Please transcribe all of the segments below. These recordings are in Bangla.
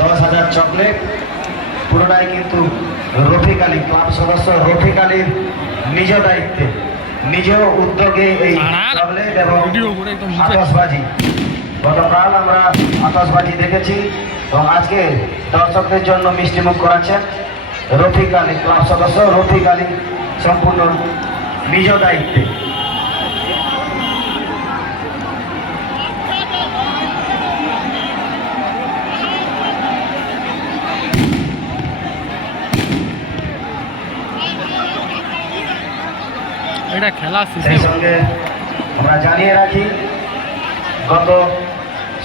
10,000 চকলেট, পুরোটাই কিন্তু রফিক আলী ক্লাব সদস্য রফিক আলীর নিজ দায়িত্বে, নিজ উদ্যোগে এই চকলেট এবং আতশবাজি। গতকাল আমরা আতশবাজি দেখেছি এবং আজকে দর্শকদের জন্য মিষ্টিমুখ করাচ্ছেন রফিক আলী ক্লাব সদস্য রফিক আলী সম্পূর্ণ নিজ দায়িত্বে। এটা খেলা সেই সঙ্গে আমরা জানিয়ে রাখি গত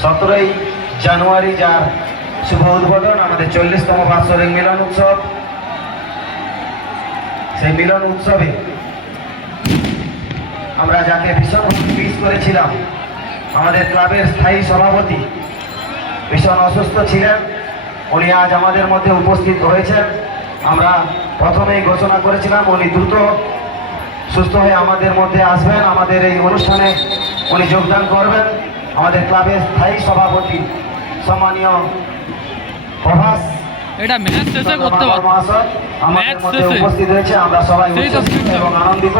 17ই জানুয়ারি যার শুভ উদ্বোধন আমাদের 40তম বাৎসরিক মিলন উৎসব, সেই মিলন উৎসবে আমরা যাকে ভীষণ মিস করেছিলাম, আমাদের ক্লাবের স্থায়ী সভাপতি ভীষণ অসুস্থ ছিলেন, উনি আজ আমাদের মধ্যে উপস্থিত হয়েছেন। আমরা প্রথমেই ঘোষণা করেছিলাম উনি দ্রুত সুস্থ হয়ে আমাদের মধ্যে আসবেন, আমাদের এই অনুষ্ঠানে উনি যোগদান করবেন। আমাদের ক্লাবের স্থায়ী সভাপতি সম্মানীয় প্রভাস মহাশয় আমাদের মধ্যে উপস্থিত হয়েছে। আমরা সবাই এবং আনন্দিত,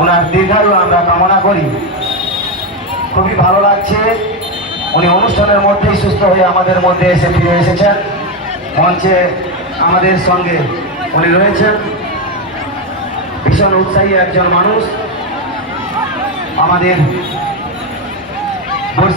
ওনার দীর্ঘায়ু আমরা কামনা করি। খুবই ভালো লাগছে, উনি অনুষ্ঠানের মধ্যেই সুস্থ হয়ে আমাদের মধ্যে এসে ফিরে এসেছেন। মঞ্চে আমাদের সঙ্গে উনি রয়েছেন, ভীষণ উৎসাহী একজন মানুষ। আমাদের